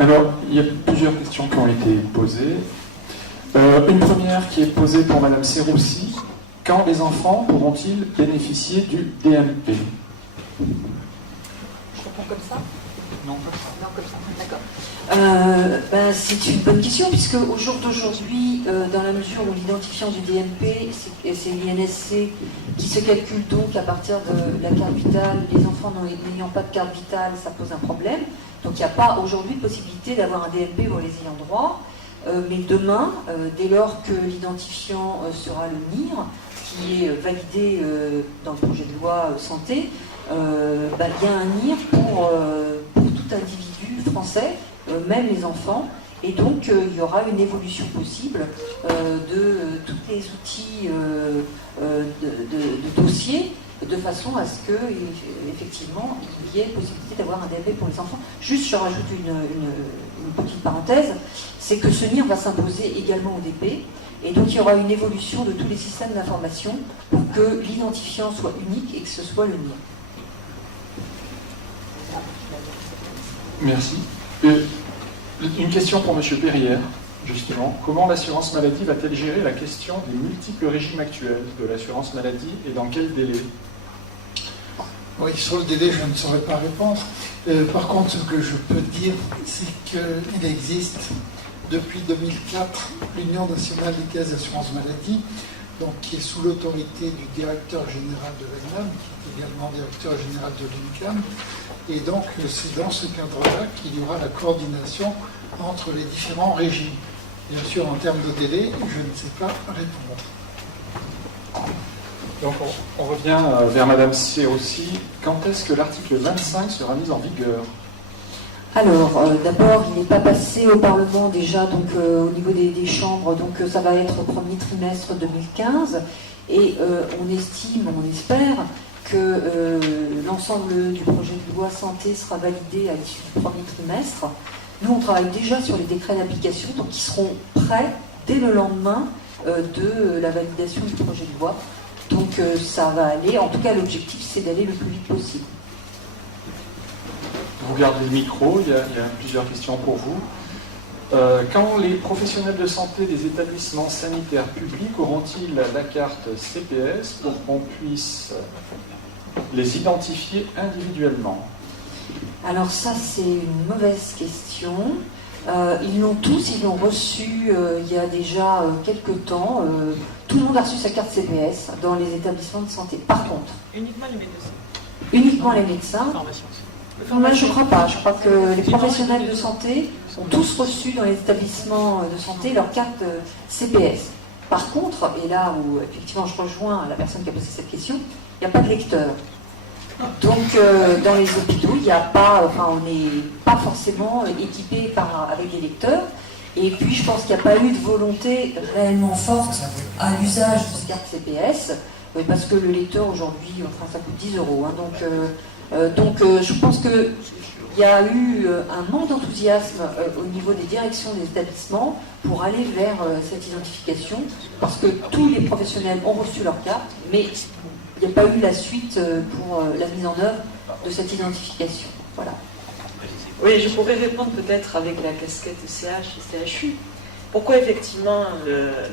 Alors, il y a plusieurs questions qui ont été posées. Une première qui est posée pour Madame Serroussi. Quand les enfants pourront-ils bénéficier du DMP? Je réponds comme ça? Non, comme ça. Non, comme ça, d'accord. C'est une bonne question, puisque au jour d'aujourd'hui, dans la mesure où l'identifiant du DMP, c'est l'INSC qui se calcule donc à partir de la carte vitale, les enfants n'ayant pas de carte vitale, ça pose un problème. Donc il n'y a pas aujourd'hui possibilité d'avoir un DMP pour les ayants droit. Mais demain, dès lors que l'identifiant sera le NIR, qui est validé dans le projet de loi santé, il y a un NIR pour tout individu français, même les enfants, et donc il y aura une évolution possible de tous les outils de dossier, de façon à ce que effectivement il y ait possibilité d'avoir un DMP pour les enfants. Juste, je rajoute une petite parenthèse, c'est que ce NIR va s'imposer également au DP, et donc il y aura une évolution de tous les systèmes d'information pour que l'identifiant soit unique et que ce soit le NIR. Merci. Une question pour M. Perrière, justement. Comment l'assurance maladie va-t-elle gérer la question des multiples régimes actuels de l'assurance maladie et dans quel délai? Oui, sur le délai, je ne saurais pas répondre. Par contre, ce que je peux dire, c'est qu'il existe, depuis 2004, l'Union nationale des caisses d'assurance maladie, donc, qui est sous l'autorité du directeur général de l'ENAM, qui est également directeur général de l'UNCAM. Et donc, c'est dans ce cadre-là qu'il y aura la coordination entre les différents régimes. Bien sûr, en termes de délai, je ne sais pas répondre. Donc, on revient vers Madame Serroussi. Quand est-ce que l'article 25 sera mis en vigueur? Alors, d'abord, il n'est pas passé au Parlement déjà, donc au niveau des chambres, donc ça va être au premier trimestre 2015, et on estime, on espère, que l'ensemble du projet de loi santé sera validé à l'issue du premier trimestre. Nous, on travaille déjà sur les décrets d'application, donc qui seront prêts dès le lendemain de la validation du projet de loi. Donc ça va aller, en tout cas l'objectif c'est d'aller le plus vite possible. Vous regardez le micro, il y a plusieurs questions pour vous. Quand les professionnels de santé des établissements sanitaires publics auront-ils la carte CPS pour qu'on puisse les identifier individuellement? Alors ça c'est une mauvaise question. Ils l'ont tous, ils l'ont reçu il y a déjà quelques temps. Tout le monde a reçu sa carte CPS dans les établissements de santé. Par contre, uniquement les médecins. Uniquement les médecins. Moi, je ne crois pas. Je crois que les professionnels de santé ont tous reçu dans les établissements de santé leur carte CPS. Par contre, et là où effectivement je rejoins la personne qui a posé cette question, il n'y a pas de lecteur. Donc dans les hôpitaux, il n'y a pas, on n'est pas forcément équipé avec des lecteurs. Et puis je pense qu'il n'y a pas eu de volonté réellement forte à l'usage de cette carte CPS, parce que le lecteur aujourd'hui, ça coûte 10 €. Donc je pense qu'il y a eu un manque d'enthousiasme au niveau des directions des établissements pour aller vers cette identification, parce que tous les professionnels ont reçu leur carte, mais il n'y a pas eu la suite pour la mise en œuvre de cette identification. Voilà. Oui, je pourrais répondre peut-être avec la casquette CH et CHU. Pourquoi effectivement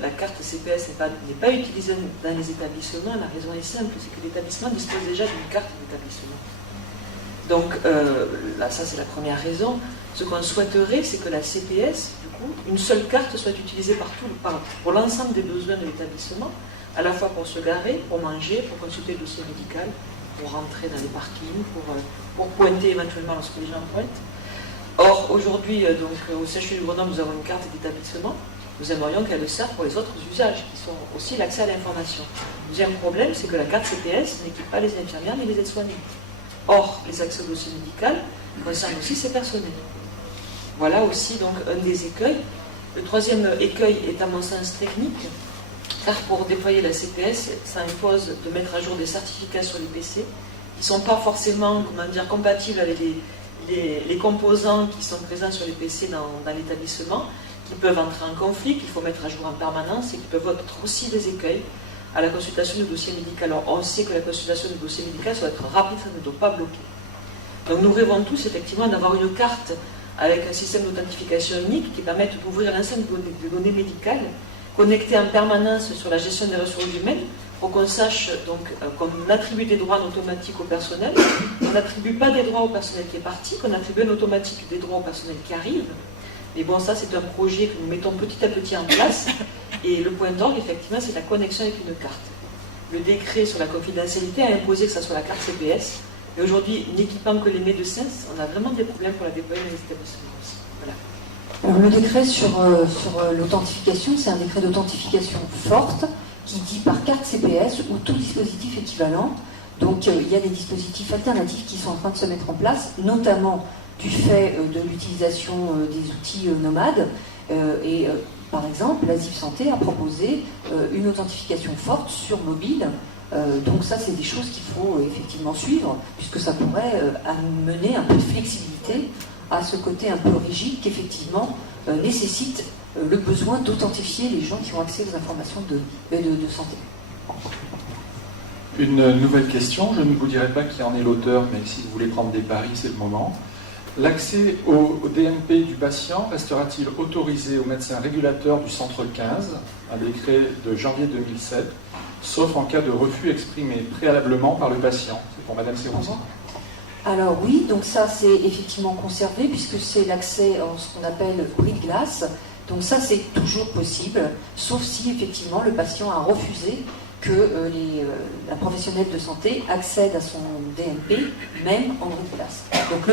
la carte CPS n'est pas utilisée dans les établissements? La raison est simple, c'est que l'établissement dispose déjà d'une carte d'établissement. Donc là, ça c'est la première raison. Ce qu'on souhaiterait, c'est que la CPS, du coup, une seule carte soit utilisée pour l'ensemble des besoins de l'établissement, à la fois pour se garer, pour manger, pour consulter le dossier médical, pour rentrer dans les parkings, pour pointer éventuellement lorsque les gens pointent. Or, aujourd'hui, au CHU de Grenoble, nous avons une carte d'établissement. Nous aimerions qu'elle serve pour les autres usages, qui sont aussi l'accès à l'information. Le deuxième problème, c'est que la carte CPS n'équipe pas les infirmières ni les aides-soignants. Or, les accès au dossier médical concernent aussi ces personnels. Voilà aussi donc un des écueils. Le troisième écueil est à mon sens technique, car pour déployer la CPS, ça impose de mettre à jour des certificats sur les PC qui ne sont pas forcément compatibles avec les composants qui sont présents sur les PC dans l'établissement, qui peuvent entrer en conflit, qu'il faut mettre à jour en permanence et qui peuvent être aussi des écueils à la consultation du dossier médical. Alors on sait que la consultation du dossier médical doit être rapide, ça ne doit pas bloquer. Donc nous rêvons tous effectivement d'avoir une carte avec un système d'authentification unique qui permette d'ouvrir l'ensemble des données médicales, connectées en permanence sur la gestion des ressources humaines, pour qu'on sache donc qu'on attribue des droits en automatique au personnel, qu'on n'attribue pas des droits au personnel qui est parti, qu'on attribue en automatique des droits au personnel qui arrive. Mais bon, ça c'est un projet que nous mettons petit à petit en place, et le point d'orgue, effectivement, c'est la connexion avec une carte. Le décret sur la confidentialité a imposé que ça soit la carte CPS, et aujourd'hui, n'équipant que les médecins, on a vraiment des problèmes pour la déployer dans les établissements aussi. Voilà. Alors, le décret sur l'authentification, c'est un décret d'authentification forte qui dit par carte CPS ou tout dispositif équivalent. Donc il y a des dispositifs alternatifs qui sont en train de se mettre en place, notamment du fait de l'utilisation des outils nomades. Par exemple, la ZIF Santé a proposé une authentification forte sur mobile. Donc ça, c'est des choses qu'il faut effectivement suivre, puisque ça pourrait amener un peu de flexibilité à ce côté un peu rigide qu'effectivement nécessite le besoin d'authentifier les gens qui ont accès aux informations de santé. Une nouvelle question, je ne vous dirai pas qui en est l'auteur, mais si vous voulez prendre des paris, c'est le moment. L'accès au DMP du patient restera-t-il autorisé aux médecins régulateurs du centre 15, un décret de janvier 2007, sauf en cas de refus exprimé préalablement par le patient? C'est pour Madame Serroussi. Alors oui, donc ça c'est effectivement conservé puisque c'est l'accès en ce qu'on appelle bris de glace. Donc ça c'est toujours possible, sauf si effectivement le patient a refusé que la professionnelle de santé accède à son DMP, même en bris de glace. Donc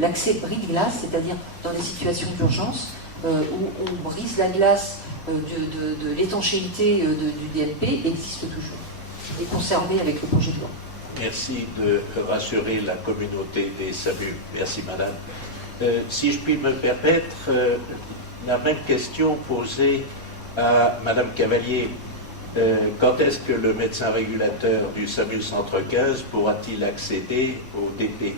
l'accès bris de glace, c'est-à-dire dans des situations d'urgence où on brise la glace de l'étanchéité du DMP, existe toujours, et conservé avec le projet de loi. Merci de rassurer la communauté des SAMU. Merci madame. Si je puis me permettre, la même question posée à madame Cavalier. Quand est-ce que le médecin régulateur du SAMU Centre 15 pourra-t-il accéder au DP?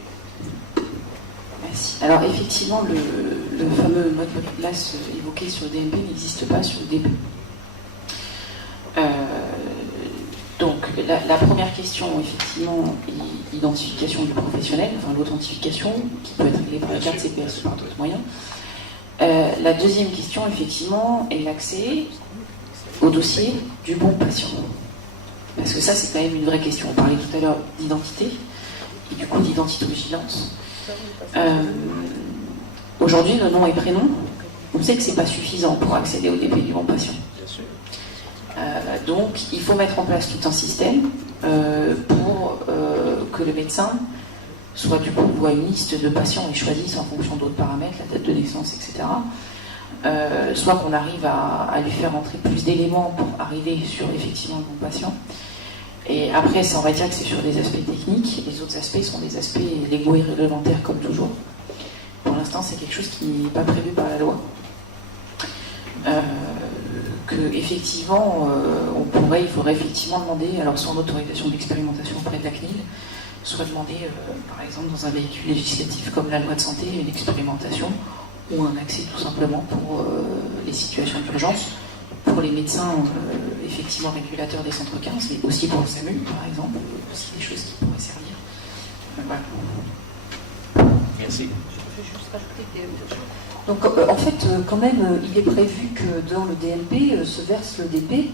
Merci. Alors effectivement, le fameux mode de place évoqué sur le DMP n'existe pas sur le DP. Donc la première question, effectivement, est l'identification du professionnel, enfin l'authentification, qui peut être réglée par la carte CPS ou par d'autres moyens. La deuxième question, effectivement, est l'accès au dossier du bon patient. Parce que ça, c'est quand même une vraie question. On parlait tout à l'heure d'identité, et du coup d'identité-vigilance. Aujourd'hui, le nom et prénom, on sait que c'est pas suffisant pour accéder au DP du bon patient. Donc, il faut mettre en place tout un système pour que le médecin soit du coup voit une liste de patients et choisisse en fonction d'autres paramètres, la date de naissance, etc. Soit qu'on arrive à lui faire entrer plus d'éléments pour arriver sur effectivement le bon patient. Et après, ça, on va dire que c'est sur des aspects techniques. Les autres aspects sont des aspects légaux et réglementaires comme toujours. Pour l'instant, c'est quelque chose qui n'est pas prévu par la loi. Effectivement, il faudrait effectivement demander, alors soit en autorisation d'expérimentation auprès de la CNIL, soit demander, par exemple, dans un véhicule législatif comme la loi de santé, une expérimentation ou un accès tout simplement pour les situations d'urgence, pour les médecins effectivement régulateurs des centres 15, mais aussi pour le SAMU, par exemple, aussi des choses qui pourraient servir. Voilà. Merci. Je vais juste rajouter que donc en fait, quand même, il est prévu que dans le DMP se verse le DP.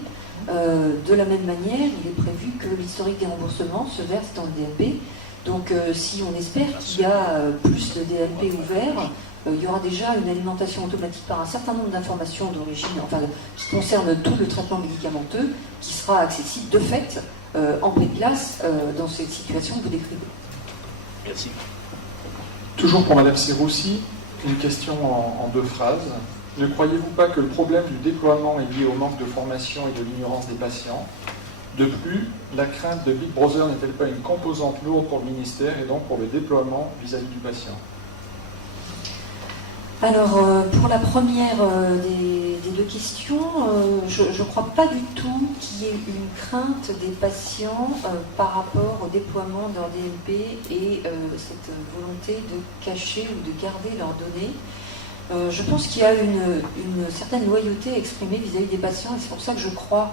De la même manière, il est prévu que l'historique des remboursements se verse dans le DMP. Donc si on espère qu'il y a plus de DMP ouverts, il y aura déjà une alimentation automatique par un certain nombre d'informations d'origine, enfin, qui concernent tout le traitement médicamenteux, qui sera accessible de fait en place dans cette situation que vous décrivez. Merci. Toujours pour Madame Serroussi, une question en deux phrases. Ne croyez-vous pas que le problème du déploiement est lié au manque de formation et de l'ignorance des patients? De plus, la crainte de Big Brother n'est-elle pas une composante lourde pour le ministère et donc pour le déploiement vis-à-vis du patient? Alors, pour la première des deux questions, je ne crois pas du tout qu'il y ait une crainte des patients par rapport au déploiement de leur DMP et cette volonté de cacher ou de garder leurs données. Je pense qu'il y a une certaine loyauté exprimée vis-à-vis des patients et c'est pour ça que je crois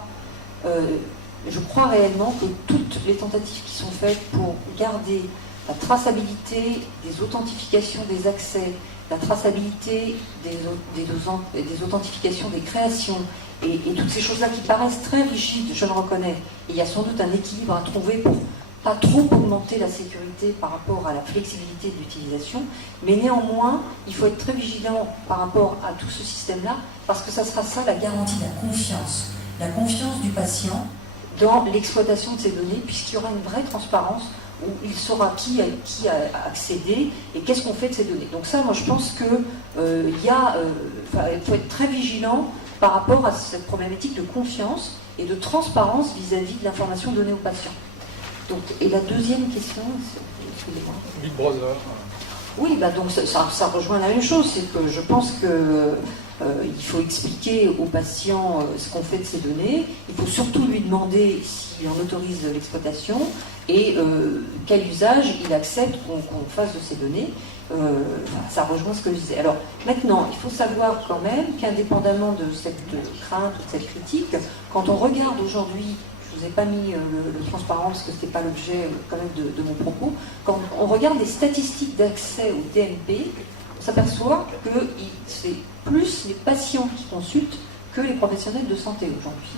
réellement que toutes les tentatives qui sont faites pour garder la traçabilité des authentifications des accès la traçabilité des authentifications, des créations, et toutes ces choses-là qui paraissent très rigides, je le reconnais, et il y a sans doute un équilibre à trouver pour pas trop augmenter la sécurité par rapport à la flexibilité de l'utilisation, mais néanmoins, il faut être très vigilant par rapport à tout ce système-là, parce que ça sera ça la garantie, la confiance du patient dans l'exploitation de ces données, puisqu'il y aura une vraie transparence où il saura qui a accédé et qu'est-ce qu'on fait de ces données. Donc ça, moi je pense qu'il faut être très vigilant par rapport à cette problématique de confiance et de transparence vis-à-vis de l'information donnée aux patients. Donc, et la deuxième question, excusez-moi. Big Brother. Oui, donc ça rejoint la même chose, c'est que je pense que il faut expliquer aux patients ce qu'on fait de ces données. Il faut surtout lui demander si on autorise l'exploitation et quel usage il accepte qu'on fasse de ces données. Ça rejoint ce que je disais. Alors maintenant, il faut savoir quand même qu'indépendamment de cette crainte, de cette critique, quand on regarde aujourd'hui, je vous ai pas mis le transparent parce que ce n'était pas l'objet quand même de mon propos, quand on regarde les statistiques d'accès au DMP, on s'aperçoit que c'est plus les patients qui consultent que les professionnels de santé aujourd'hui.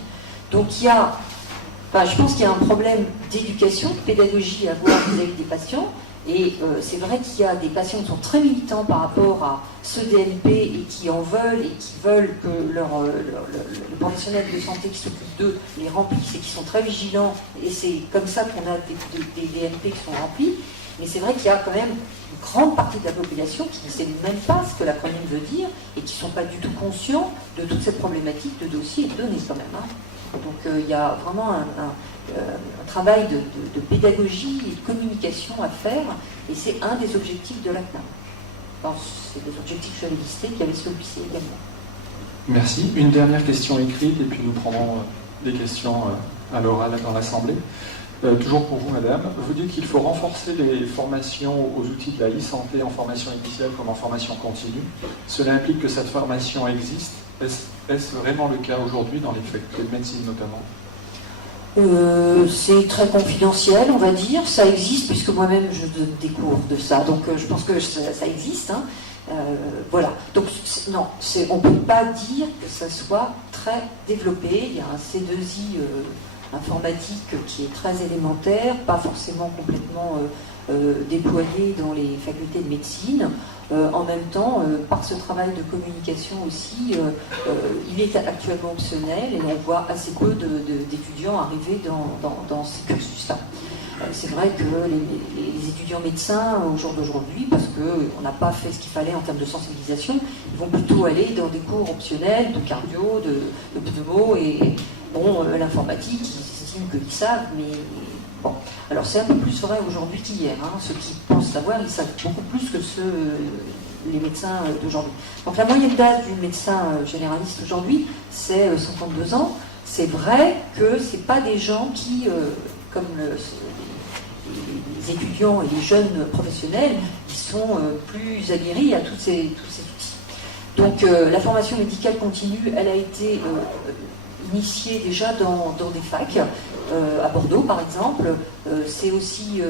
Donc je pense qu'il y a un problème d'éducation, de pédagogie à avoir vis-à-vis des patients. Et c'est vrai qu'il y a des patients qui sont très militants par rapport à ce DMP et qui en veulent et qui veulent que les professionnels de santé qui s'occupent d'eux les remplissent et qui sont très vigilants. Et c'est comme ça qu'on a des DMP qui sont remplis. Mais c'est vrai qu'il y a quand même une grande partie de la population qui ne sait même pas ce que l'acronyme veut dire et qui ne sont pas du tout conscients de toute cette problématique de dossiers et de données quand même. Donc il y a vraiment un travail de pédagogie et de communication à faire, et c'est un des objectifs de l'ACNAM. C'est des objectifs que j'avais listés, qu'il y avait celui-ci également. Merci. Une dernière question écrite, et puis nous prendrons des questions à l'oral dans l'Assemblée. Toujours pour vous, madame. Vous dites qu'il faut renforcer les formations aux outils de la e-santé en formation initiale comme en formation continue. Cela implique que cette formation existe. Est-ce vraiment le cas aujourd'hui dans les facultés de médecine notamment ? C'est très confidentiel, on va dire. Ça existe, puisque moi-même je donne des cours de ça. Donc je pense que ça existe. Voilà. Donc non, on ne peut pas dire que ça soit très développé. Il y a un C2I informatique qui est très élémentaire, pas forcément complètement déployé dans les facultés de médecine. En même temps, par ce travail de communication aussi, il est actuellement optionnel et on voit assez peu d'étudiants arriver dans ces cursus-là. C'est vrai que les étudiants médecins au jour d'aujourd'hui, parce qu'on n'a pas fait ce qu'il fallait en termes de sensibilisation, ils vont plutôt aller dans des cours optionnels de cardio, de pneuma et l'informatique, ils estiment qu'ils savent, mais bon. Alors c'est un peu plus vrai aujourd'hui qu'hier. Ceux qui pensent savoir, ils savent beaucoup plus que les médecins d'aujourd'hui. Donc la moyenne d'âge du médecin généraliste aujourd'hui, c'est 52 ans. C'est vrai que ce n'est pas des gens qui, comme les étudiants et les jeunes professionnels, qui sont plus aguerris à tous ces outils. Donc la formation médicale continue, elle a été initiée déjà dans des facs. À Bordeaux par exemple, c'est aussi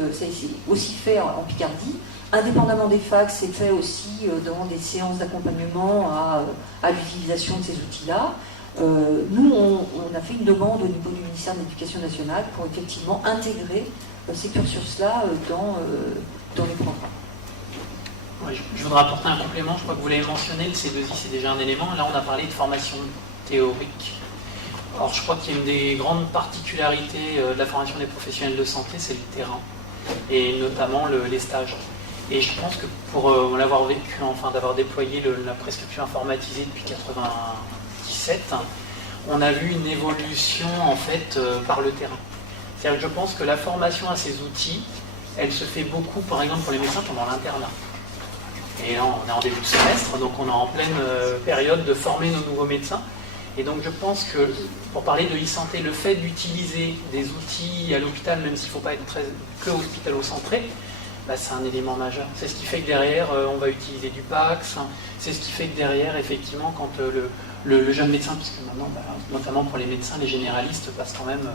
fait en Picardie. Indépendamment des facs, c'est fait aussi dans des séances d'accompagnement à l'utilisation de ces outils-là. Nous, on a fait une demande au niveau du ministère de l'Éducation nationale pour effectivement intégrer ces cursus-là dans les programmes. Ouais, je voudrais apporter un complément, je crois que vous l'avez mentionné, le C2I c'est déjà un élément. Là on a parlé de formation théorique. Alors je crois qu'il y a une des grandes particularités de la formation des professionnels de santé, c'est le terrain, et notamment les stages. Et je pense que pour l'avoir vécu, enfin d'avoir déployé la prescription informatisée depuis 1997, on a vu une évolution en fait par le terrain. C'est-à-dire que je pense que la formation à ces outils, elle se fait beaucoup, par exemple pour les médecins, pendant l'internat. Et là on est en début de semestre, donc on est en pleine période de former nos nouveaux médecins. Et donc je pense que, pour parler de e-santé, le fait d'utiliser des outils à l'hôpital, même s'il ne faut pas être que hospitalo-centré, c'est un élément majeur. C'est ce qui fait que derrière, on va utiliser du PAX, c'est ce qui fait que derrière, effectivement, quand le jeune médecin, puisque maintenant, notamment pour les médecins, les généralistes passent quand même,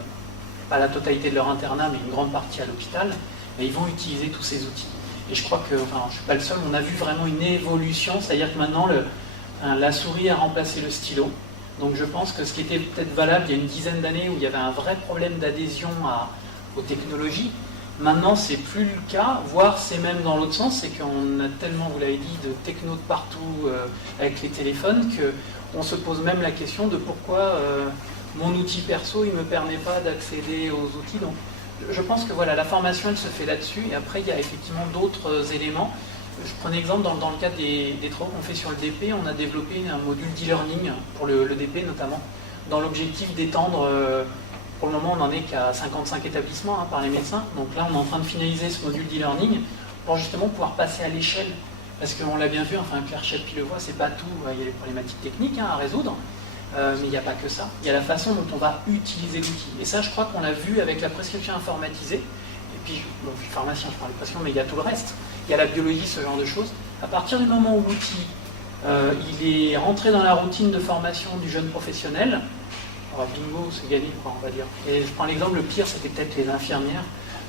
pas la totalité de leur internat, mais une grande partie à l'hôpital, ils vont utiliser tous ces outils. Et je crois que, enfin, je ne suis pas le seul, on a vu vraiment une évolution, c'est-à-dire que maintenant la souris a remplacé le stylo. Donc je pense que ce qui était peut-être valable il y a une dizaine d'années où il y avait un vrai problème d'adhésion aux technologies, maintenant c'est plus le cas, voire c'est même dans l'autre sens, c'est qu'on a tellement, vous l'avez dit, de techno de partout avec les téléphones qu'on se pose même la question de pourquoi mon outil perso il ne me permet pas d'accéder aux outils. Donc je pense que voilà, la formation elle se fait là-dessus et après il y a effectivement d'autres éléments. Je prends un exemple dans le cadre des travaux qu'on fait sur le DP, on a développé un module d'e-learning pour le DP notamment, dans l'objectif d'étendre, pour le moment on n'en est qu'à 55 établissements par les médecins, donc là on est en train de finaliser ce module d'e-learning pour justement pouvoir passer à l'échelle, parce qu'on l'a bien vu, enfin Claire Chappuis le voit, c'est pas tout, il y a les problématiques techniques à résoudre, mais il n'y a pas que ça, il y a la façon dont on va utiliser l'outil, et ça je crois qu'on l'a vu avec la prescription informatisée, et puis, bon, je suis pharmacien, je prends les pressions, mais il y a tout le reste. Il y a la biologie, ce genre de choses. À partir du moment où l'outil il est rentré dans la routine de formation du jeune professionnel, bingo, c'est gagné, quoi, on va dire. Et je prends l'exemple, le pire, c'était peut-être les infirmières.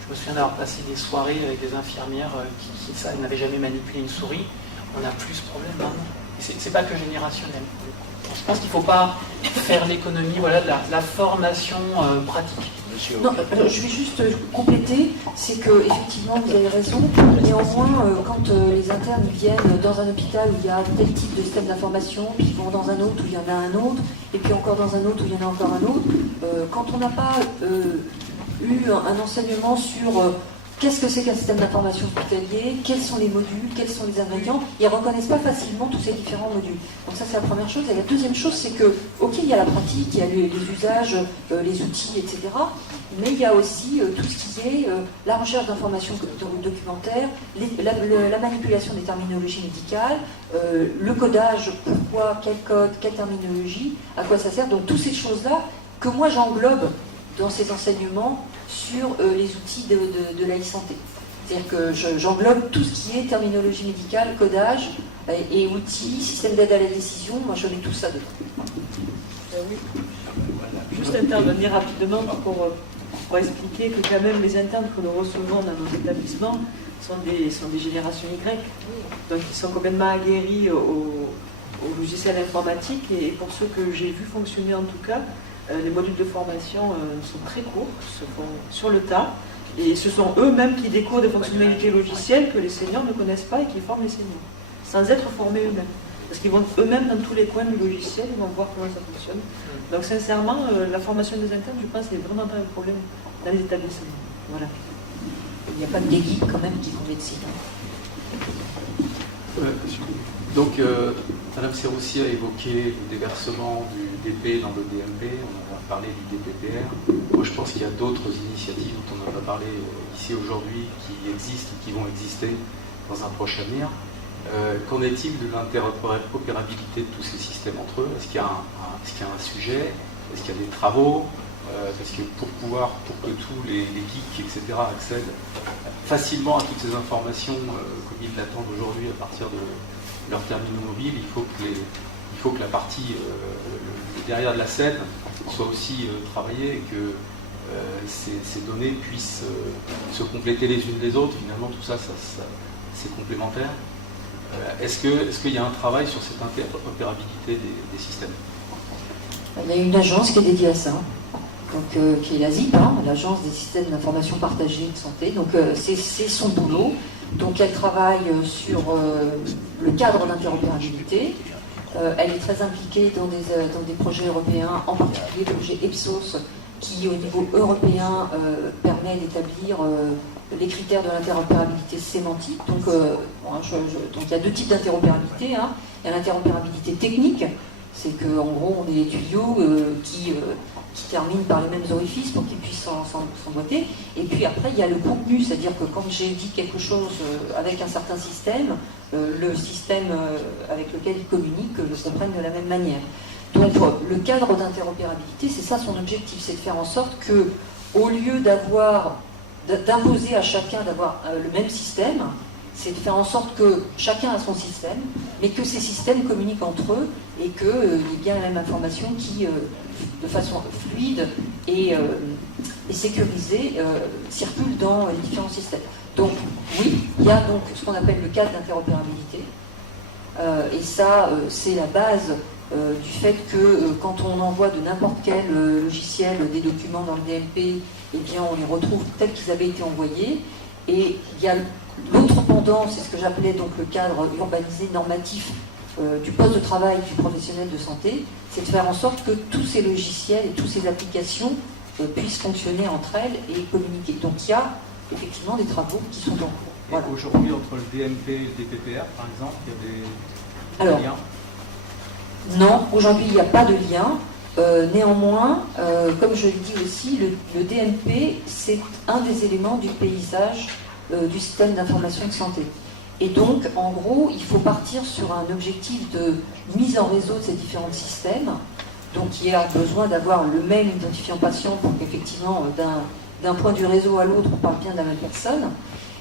Je me souviens d'avoir passé des soirées avec des infirmières qui n'avaient jamais manipulé une souris. On n'a plus ce problème maintenant. Et c'est pas que générationnel. Je pense qu'il ne faut pas faire l'économie de la formation pratique. Non, je vais juste compléter, c'est que effectivement vous avez raison. Néanmoins, quand les internes viennent dans un hôpital où il y a tel type de système d'information, puis ils vont dans un autre où il y en a un autre, et puis encore dans un autre où il y en a encore un autre, quand on n'a pas eu un enseignement sur qu'est-ce que c'est qu'un système d'information hospitalier, quels sont les modules, quels sont les ingrédients, ils ne reconnaissent pas facilement tous ces différents modules. Donc ça c'est la première chose. Et la deuxième chose c'est que, ok, il y a la pratique, il y a les usages, les outils, etc. Mais il y a aussi tout ce qui est la recherche d'informations documentaires, la manipulation des terminologies médicales, le codage, pourquoi, quel code, quelle terminologie, à quoi ça sert. Donc toutes ces choses-là que moi j'englobe dans ces enseignements sur les outils de la e-santé. C'est-à-dire que j'englobe tout ce qui est terminologie médicale, codage et outils, système d'aide à la décision, moi je mets tout ça dedans. Oui. Juste intervenir rapidement pour expliquer que quand même les internes que nous recevons dans nos établissements sont des générations Y, donc ils sont complètement aguerris au logiciel informatique et pour ceux que j'ai vu fonctionner en tout cas, les modules de formation sont très courts, se font sur le tas, et ce sont eux-mêmes qui découvrent des fonctionnalités logicielles que les seniors ne connaissent pas et qui forment les seniors, sans être formés eux-mêmes. Parce qu'ils vont eux-mêmes dans tous les coins du logiciel, ils vont voir comment ça fonctionne. Donc sincèrement, la formation des internes, je pense, n'est vraiment pas un problème dans les établissements. Voilà. Il n'y a pas de déguis quand même qui font médecine. Donc, Madame Serroussi a évoqué le déversement du DP dans le DMP, on a parlé du DPPR. Moi, je pense qu'il y a d'autres initiatives dont on n'a pas parlé ici aujourd'hui qui existent et qui vont exister dans un proche avenir. Qu'en est-il de l'interopérabilité de tous ces systèmes entre eux? Est-ce qu'il y a un sujet? Est-ce qu'il y a des travaux? Parce que pour que tous les geeks, etc., accèdent facilement à toutes ces informations comme ils l'attendent aujourd'hui à partir de leur terminaux mobile, il faut que la partie derrière de la scène soit aussi travaillée et que ces données puissent se compléter les unes les autres. Finalement, tout ça c'est complémentaire. Est-ce qu'il y a un travail sur cette interopérabilité des systèmes? Il y a une agence qui est dédiée à ça, donc, qui est la ZIP, l'Agence des systèmes d'information partagée de santé. Donc c'est son boulot. Donc elle travaille sur le cadre d'interopérabilité. Elle est très impliquée dans des projets européens, en particulier le projet EPSOS, qui au niveau européen permet d'établir les critères de l'interopérabilité sémantique. Donc il y a deux types d'interopérabilité. Il y a l'interopérabilité technique, c'est qu'en gros on est des tuyaux qui terminent par les mêmes orifices pour qu'ils puissent s'emboîter. Et puis après, il y a le contenu, c'est-à-dire que quand j'ai dit quelque chose avec un certain système, le système avec lequel il communique le comprenne de la même manière. Donc le cadre d'interopérabilité, c'est ça son objectif, c'est de faire en sorte que, au lieu d'imposer à chacun d'avoir le même système, c'est de faire en sorte que chacun a son système, mais que ces systèmes communiquent entre eux et qu'il y ait bien la même information qui, de façon fluide et sécurisée, circule dans les différents systèmes. Donc, oui, il y a donc ce qu'on appelle le cadre d'interopérabilité. Et ça, c'est la base du fait que quand on envoie de n'importe quel logiciel des documents dans le DMP, eh bien, on les retrouve tels qu'ils avaient été envoyés. Et il y a l'autre pendant, c'est ce que j'appelais donc le cadre urbanisé normatif du poste de travail du professionnel de santé, c'est de faire en sorte que tous ces logiciels et toutes ces applications puissent fonctionner entre elles et communiquer. Donc il y a effectivement des travaux qui sont en cours. Voilà. Aujourd'hui, entre le DMP et le DPPR, par exemple, il y a des liens? Non, aujourd'hui il n'y a pas de lien. Néanmoins, comme je le dis aussi, le DMP, c'est un des éléments du paysage du système d'information de santé. Et donc, en gros, il faut partir sur un objectif de mise en réseau de ces différents systèmes. Donc, il y a besoin d'avoir le même identifiant patient pour qu'effectivement, d'un point du réseau à l'autre, on parle bien de la même personne.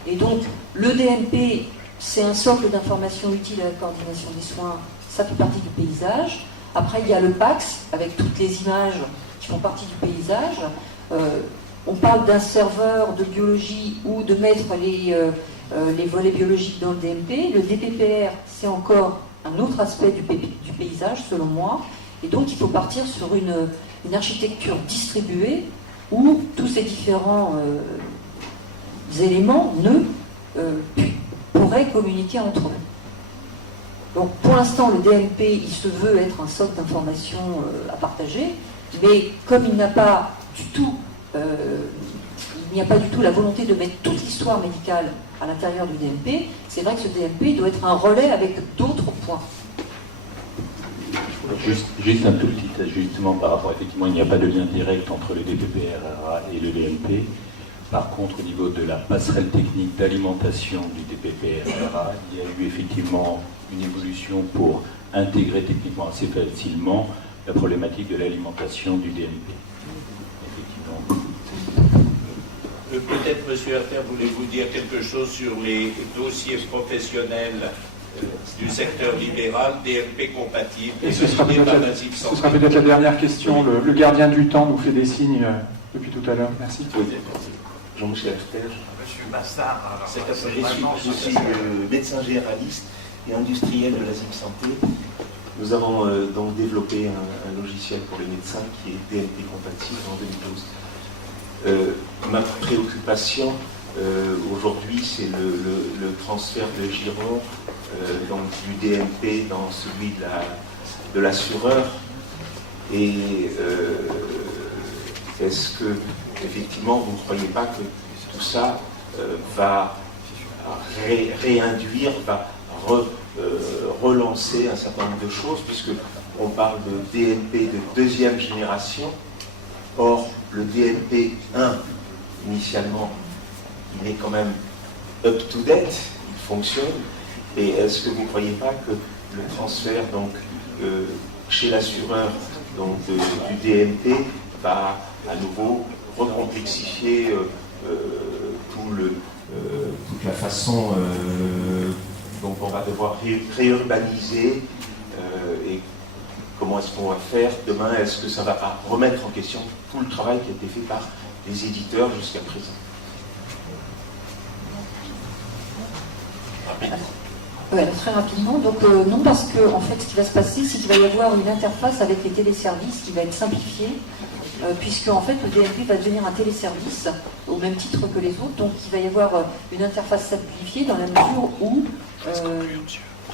Et donc, le DMP, c'est un socle d'information utile à la coordination des soins. Ça fait partie du paysage. Après, il y a le PACS, avec toutes les images qui font partie du paysage. On parle d'un serveur de biologie ou de mettre les volets biologiques dans le DMP. Le DPPR, c'est encore un autre aspect du paysage, selon moi. Et donc, il faut partir sur une architecture distribuée où tous ces différents éléments, nœuds, pourraient communiquer entre eux. Donc, pour l'instant, le DMP, il se veut être un socle d'information à partager, mais comme il n'y a pas du tout la volonté de mettre toute l'histoire médicale à l'intérieur du DMP, c'est vrai que ce DMP doit être un relais avec d'autres points. Juste un tout petit ajustement par rapport, effectivement, il n'y a pas de lien direct entre le DPPR-RA et le DMP. Par contre, au niveau de la passerelle technique d'alimentation du DPPR-RA, il y a eu effectivement une évolution pour intégrer techniquement assez facilement la problématique de l'alimentation du DMP. Effectivement. Peut-être, M. Herter, voulez-vous dire quelque chose sur les dossiers professionnels du secteur libéral, DMP compatible, et ce sera peut-être la dernière question. Le gardien du temps nous fait des signes depuis tout à l'heure. Merci. Oui. Jean-Michel Herter. Monsieur Bassard, je suis médecin généraliste et industriel de la ZIM Santé. Nous avons donc développé un logiciel pour les médecins qui est DMP compatible en 2012. Ma préoccupation aujourd'hui, c'est le transfert de giron donc du DMP dans celui de l'assureur. Et est-ce que effectivement, vous ne croyez pas que tout ça va réinduire, va relancer un certain nombre de choses, puisqu'on parle de DMP de deuxième génération. Or, le DMP 1, initialement, il est quand même up-to-date, il fonctionne. Et est-ce que vous ne croyez pas que le transfert donc, chez l'assureur donc, du DMP va à nouveau recomplexifier toute la façon dont on va devoir réurbaniser et comment est-ce qu'on va faire demain? Est-ce que ça ne va pas remettre en question tout le travail qui a été fait par les éditeurs jusqu'à présent? Très rapidement. Donc non, parce que en fait, ce qui va se passer, c'est qu'il va y avoir une interface avec les téléservices qui va être simplifiée, puisque en fait le DMP va devenir un téléservice au même titre que les autres. Donc il va y avoir une interface simplifiée dans la mesure où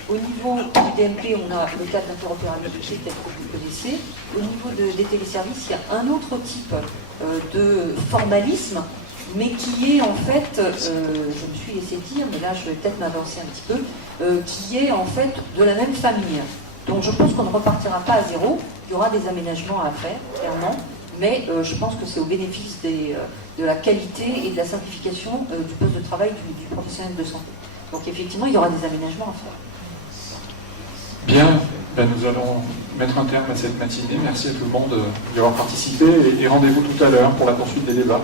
au niveau du DMP, on a le cadre d'interopérabilité tel que vous le connaissez. Au niveau des téléservices, il y a un autre type de formalisme, mais qui est en fait, je me suis laissé dire, mais là je vais peut-être m'avancer un petit peu, qui est en fait de la même famille. Donc je pense qu'on ne repartira pas à zéro, il y aura des aménagements à faire, clairement, mais je pense que c'est au bénéfice de la qualité et de la simplification du poste de travail du professionnel de santé. Donc effectivement, il y aura des aménagements à faire. Bien, nous allons mettre un terme à cette matinée. Merci à tout le monde d'y avoir participé et rendez-vous tout à l'heure pour la poursuite des débats.